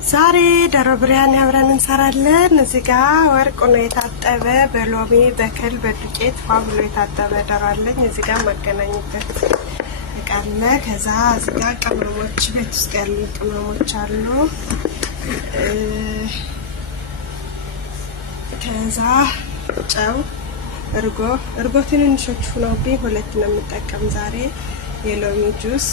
ዛሬ ዶሮ ብሪያኒ አብረን እንሰራለን። እዚህ ጋር ወርቅ ነው የታጠበ በሎሚ በክል በዱቄት ፋብሎ የታጠበ ዶሮ አለኝ። እዚህ ጋር ማገናኝበት እቃለ ከዛ እዚህ ጋር ቅመሞች ቤት ውስጥ ያሉ ቅመሞች አሉ። ከዛ ጨው፣ እርጎ ትንንሾቹ ነው ግን ሁለት ነው የምጠቀም ዛሬ። የሎሚ ጁስ፣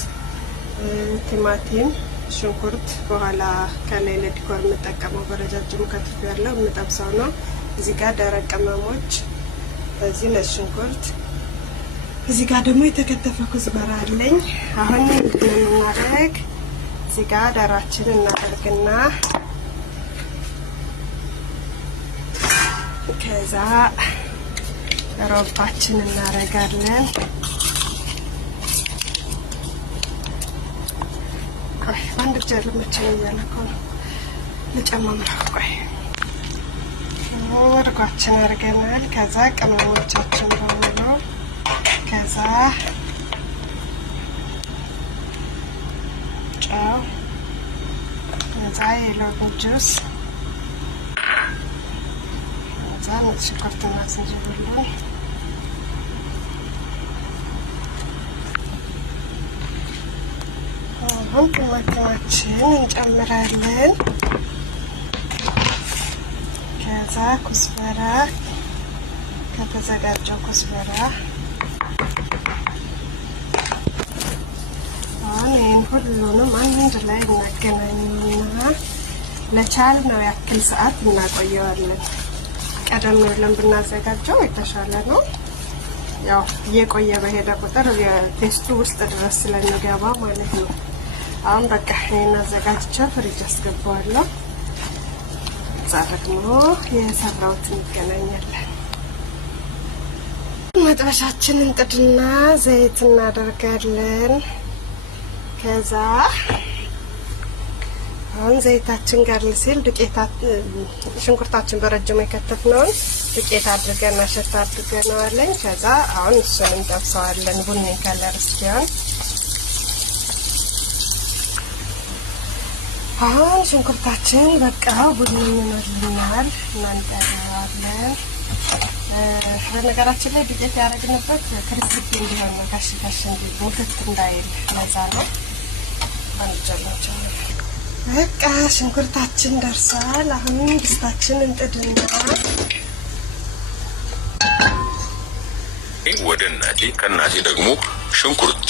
ቲማቲም፣ ሽንኩርት በኋላ ከላይ ለዲኮር የምጠቀመው በረጃጅሙ ከትፍ ያለው የምጠብሰው ነው። እዚህ ጋር ደረቅ ቅመሞች፣ እዚህ ነጭ ሽንኩርት፣ እዚህ ጋር ደግሞ የተከተፈ ኩዝበራ አለኝ። አሁን ምንድነው የምናደርግ? እዚህ ጋር ዶሮአችን እናደርግና ከዛ ሮባችን እናደርጋለን። አንድ ጀር መቼም እያለከው ነው ልጨማምረው። ቆይ ወርቃችን አድርገናል። ከዛ ቅመሞቻችን በሙሉ፣ ከዛ ጨው፣ ከዛ የሎሚ ጁስ፣ ከዛ ነጭ ሽንኩርትና ዝንጅብሉን አሁን ቲማቲማችን እንጨምራለን። ከዛ ኩዝበራ፣ ከተዘጋጀው ኩዝበራ አሁን ይህን ሁሉንም አንድ ላይ እናገናኘውና ለቻልነው ያክል ሰዓት እናቆየዋለን። ቀደም ብለን ብናዘጋጀው የተሻለ ነው። ያው እየቆየ በሄደ ቁጥር የቴስቱ ውስጥ ድረስ ስለሚገባ ማለት ነው። አሁን በቃ ይሄን አዘጋጅቼ ፍሪጅ አስገባዋለሁ። እዛ ደግሞ የሰራሁት እንገናኛለን። መጥበሻችንን ጥድና ዘይት እናደርጋለን። ከዛ አሁን ዘይታችን ጋር ሲል ሽንኩርታችን በረጅሙ የከተፍነውን ዱቄት አድርገን አሸት አድርገናለን። ከዛ አሁን እሱን እንጠብሰዋለን ቡኒ ከለር እስኪሆን። አሁን ሽንኩርታችን በቃ ቡኒ ይሆንልናል፣ እናንጠራዋለን። በነገራችን ላይ ዱቄት ያደረግንበት ክሪስፒ እንዲሆን ነው፣ ካሽ እንዲል ሙክት እንዳይል ለዛ ነው። አንጀላችን በቃ ሽንኩርታችን ደርሷል። አሁን ድስታችን እንጥድና ወደ እናቴ ከእናቴ ደግሞ ሽንኩርት።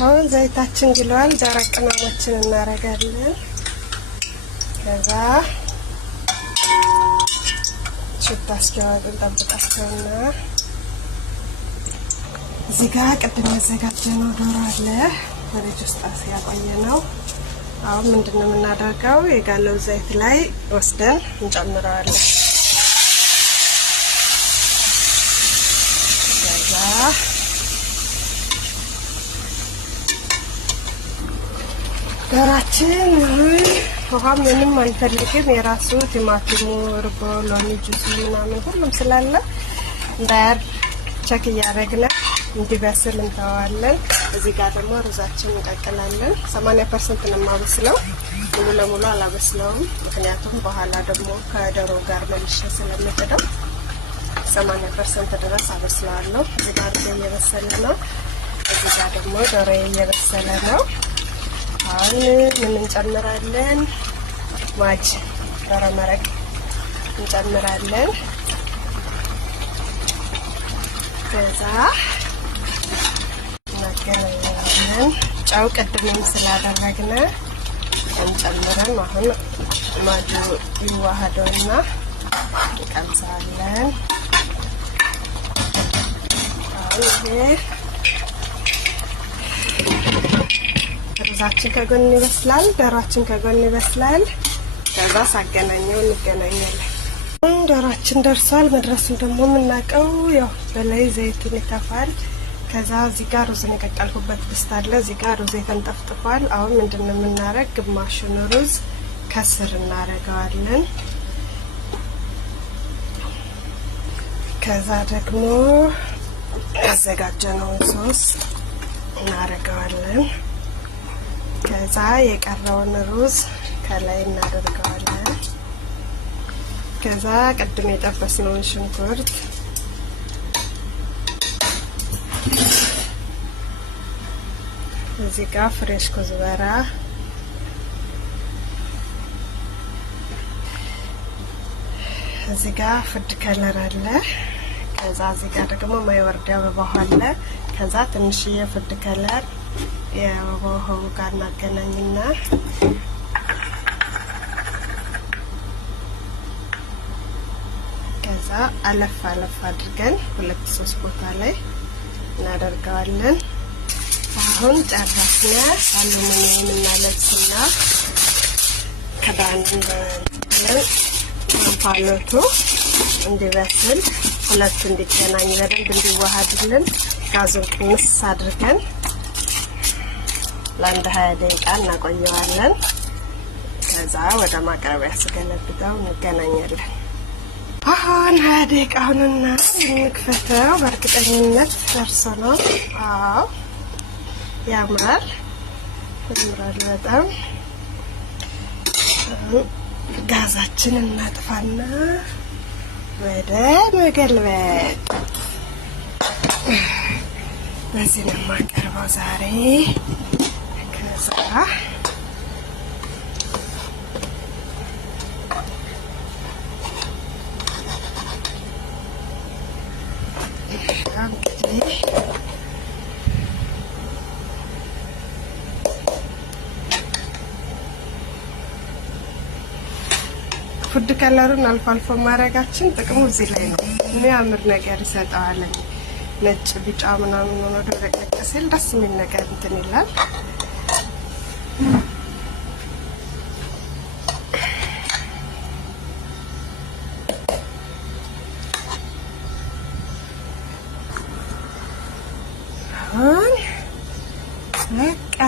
አሁን ዘይታችን ግሏል። ደረቅ ቅመሞችን እናደርጋለን። ከዛ ሽታ እስኪያወጡ እንጠብቃቸውና እዚህ ጋር ቅድም ያዘጋጀነው ዶሮ አለ ፍሪጅ ውስጥ ያቆየነው። አሁን ምንድነው የምናደርገው? የጋለው ዘይት ላይ ወስደን እንጨምረዋለን። ከዛ ዶሮአችን ውሃ ምንም አንፈልግም። የራሱ ቲማቲሙ፣ እርጎ፣ ሎሚ ጁስ ምናምን ሁሉም ስላለ እንዳያር ቸክ እያደረግን እንዲበስል እንተዋለን። እዚህ ጋር ደግሞ ሩዛችን እንቀቅላለን። 80% ነው የማበስለው፣ ሙሉ ለሙሉ አላበስለውም። ምክንያቱም በኋላ ደግሞ ከዶሮ ጋር መልሼ ስለምጥደው 80% ድረስ አበስለዋለሁ። እዚህ ጋር እየበሰለ ነው። እዚህ ጋር ደግሞ ዶሮ እየበሰለ ነው። አሁን ምን እንጨምራለን? ማጅ ዶሮ መረቅ እንጨምራለን። ከዛ እናገናኛለን። ጨው ቅድምም ስላደረግን እንጨምረን አሁን ማጁ ይዋሃደውና እንቀምሳለን። አሁን ይሄ ሩዛችን ከጎን ይበስላል፣ ዶሮአችን ከጎን ይበስላል። ከዛ ሳገናኘው እንገናኛለን። ዶሮአችን ደርሷል። መድረሱን ደግሞ የምናውቀው ያው በላይ ዘይቱን ይተፋል። ከዛ እዚህ ጋር ሩዝን የቀቀልኩበት ድስት አለ። እዚህ ጋር ሩዝ ተንጠፍጥፏል። አሁን ምንድነው የምናረግ? ግማሹን ሩዝ ከስር እናረጋለን። ከዛ ደግሞ ያዘጋጀነውን ሶስ እናረጋለን። ከዛ የቀረውን ሩዝ ከላይ እናደርገዋለን። ከዛ ቅድም የጠበስነውን ሽንኩርት እዚህ ጋር ፍሬሽ ኮዝበራ እዚህ ጋር ፍድ ከለር አለ። ከዛ እዚህ ጋር ደግሞ ማይወርድ አበባ አለ። ከዛ ትንሽዬ ፍድ ከለር የአበባው ጋር እናገናኝና ከዛ አለፍ አድርገን 2-3 ቦታ ላይ እናደርገዋለን። አሁን ጨረስን። አሉሚኒየም እናለብስና ክዳን እንፋሎቱ እንዲበስል ሁለቱ እንዲገናኝ በደንብ እንዲዋሃድልን ጋዙን ቅንስ አድርገን ለአንድ 20 ደቂቃ እናቆየዋለን። ከዛ ወደ ማቅረቢያ ስገለብጠው እንገናኛለን። አሁን 20 ደቂቃውንና እንክፈተው። በእርግጠኝነት ደርሶ ነው። አዎ ያምራል በጣም። ጋዛችንን እናጥፋና ወደ መገልበጥ። በዚህ ነው የማቀርበው ዛሬ። ከዛ እንግዲህ ፉድ ከለሩን አልፎ አልፎ ማድረጋችን ጥቅሙ እዚህ ላይ ነው። የሚያምር ነገር ይሰጠዋል። ነጭ ቢጫ ምናምን ሆኖ ደረቅ ሲል ደስ የሚል ነገር እንትን ይላል። አሁን በቃ